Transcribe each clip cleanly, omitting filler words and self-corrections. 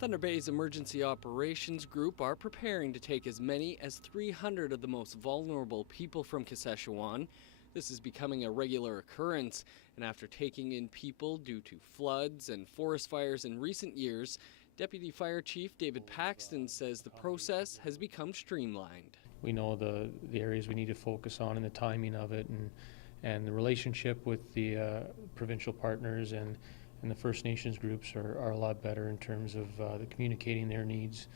Thunder Bay's Emergency Operations Group are preparing to take as many as 300 of the most vulnerable people from Kashechewan. This is becoming a regular occurrence, and after taking in people due to floods and forest fires in recent years, Deputy Fire Chief David Paxton says the process has become streamlined. We know the areas we need to focus on and the timing of it, and the relationship with the provincial partners and the First Nations groups are a lot better in terms of the communicating their needs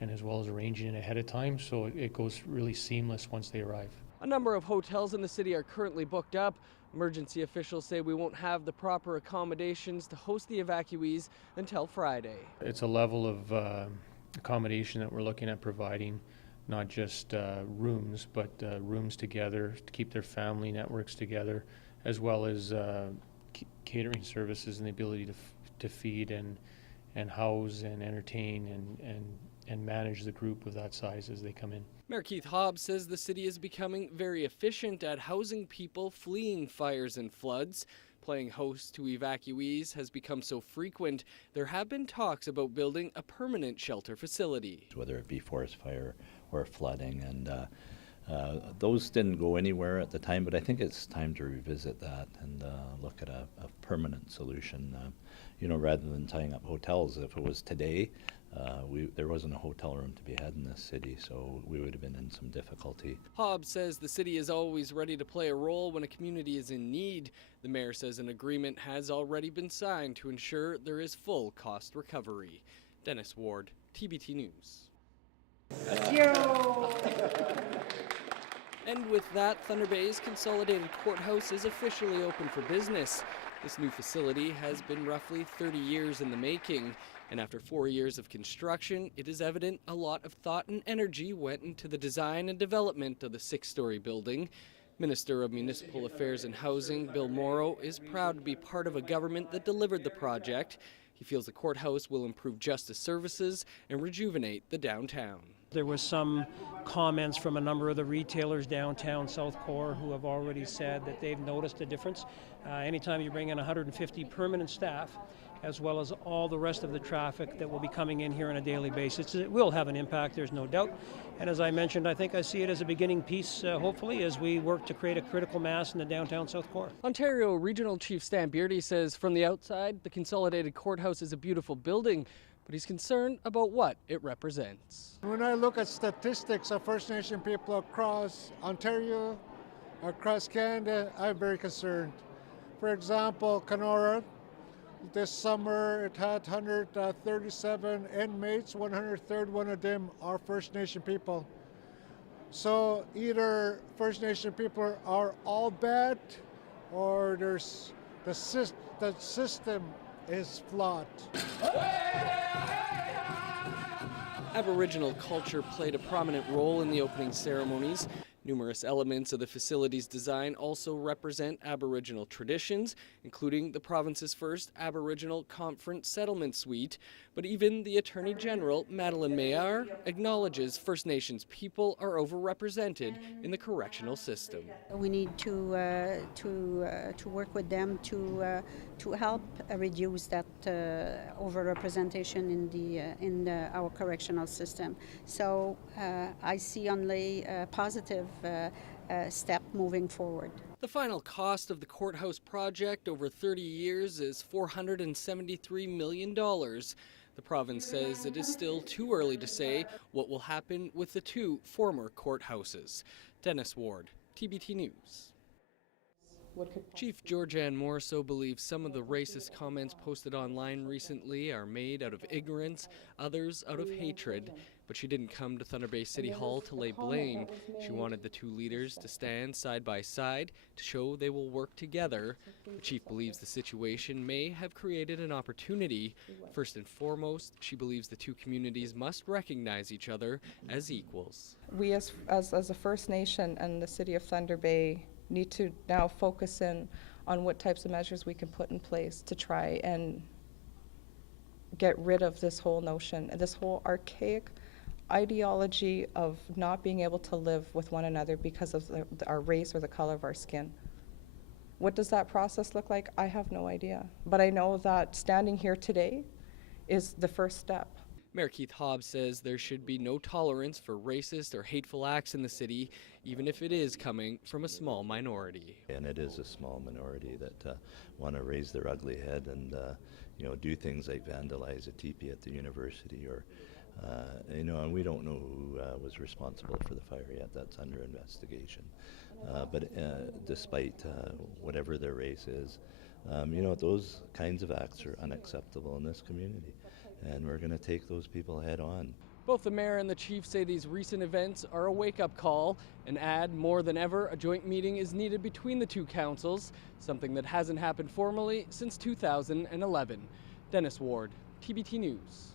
and as well as arranging it ahead of time, so it goes really seamless once they arrive. A number of hotels in the city are currently booked up. Emergency officials say we won't have the proper accommodations to host the evacuees until Friday. It's a level of accommodation that we're looking at providing, not just rooms, but rooms together to keep their family networks together, as well as catering services and the ability to feed and house and entertain and manage the group of that size as they come in. Mayor Keith Hobbs says the city is becoming very efficient at housing people fleeing fires and floods. Playing host to evacuees has become so frequent, there have been talks about building a permanent shelter facility. Whether it be forest fire or flooding, and those didn't go anywhere at the time, but I think it's time to revisit that and look at a permanent solution, rather than tying up hotels. If it was today, there wasn't a hotel room to be had in this city, so we would have been in some difficulty. Hobbs says the city is always ready to play a role when a community is in need. The mayor says an agreement has already been signed to ensure there is full cost recovery. Dennis Ward, TBT News. And with that, Thunder Bay's Consolidated Courthouse is officially open for business. This new facility has been roughly 30 years in the making, and after 4 years of construction, it is evident a lot of thought and energy went into the design and development of the 6-story building. Minister of Municipal Affairs and Housing, Bill Morrow, is proud to be part of a government that delivered the project. He feels the courthouse will improve justice services and rejuvenate the downtown. There was some comments from a number of the retailers downtown South Core who have already said that they've noticed a difference. Anytime you bring in 150 permanent staff, as well as all the rest of the traffic that will be coming in here on a daily basis, it will have an impact, there's no doubt. And as I mentioned, I think I see it as a beginning piece, hopefully, as we work to create a critical mass in the downtown South Core. Ontario Regional Chief Stan Beardy says from the outside, the Consolidated Courthouse is a beautiful building, but he's concerned about what it represents. When I look at statistics of First Nation people across Ontario, across Canada, I'm very concerned. For example, Kenora, this summer it had 137 inmates, 131 of them are First Nation people. So either First Nation people are all bad, or the system is flawed. Aboriginal culture played a prominent role in the opening ceremonies. Numerous elements of the facility's design also represent Aboriginal traditions, including the province's first Aboriginal Conference Settlement Suite. But even the Attorney General, Madeleine Mayar, acknowledges First Nations people are overrepresented in the correctional system. We need to work with them to help reduce that overrepresentation in our correctional system. So I see only a positive step moving forward. The final cost of the courthouse project over 30 years is $473 million. The province says it is still too early to say what will happen with the two former courthouses. Dennis Ward, TBT News. Chief Georgianne Morrisseau believes some of the racist comments posted online recently are made out of ignorance, others out of hatred, but she didn't come to Thunder Bay City Hall to lay blame. She wanted the two leaders to stand side by side to show they will work together. The chief believes the situation may have created an opportunity. First and foremost, she believes the two communities must recognize each other as equals. We as a First Nation and the City of Thunder Bay need to now focus in on what types of measures we can put in place to try and get rid of this whole notion, this whole archaic ideology of not being able to live with one another because of our race or the color of our skin. What does that process look like? I have no idea. But I know that standing here today is the first step. Mayor Keith Hobbs says there should be no tolerance for racist or hateful acts in the city, even if it is coming from a small minority. And it is a small minority that want to raise their ugly head and do things like vandalize a teepee at the university, or and we don't know who was responsible for the fire yet. That's under investigation. But despite whatever their race is, those kinds of acts are unacceptable in this community, and we're going to take those people head on. Both the mayor and the chief say these recent events are a wake-up call and add, more than ever, a joint meeting is needed between the two councils, something that hasn't happened formally since 2011. Dennis Ward, TBT News.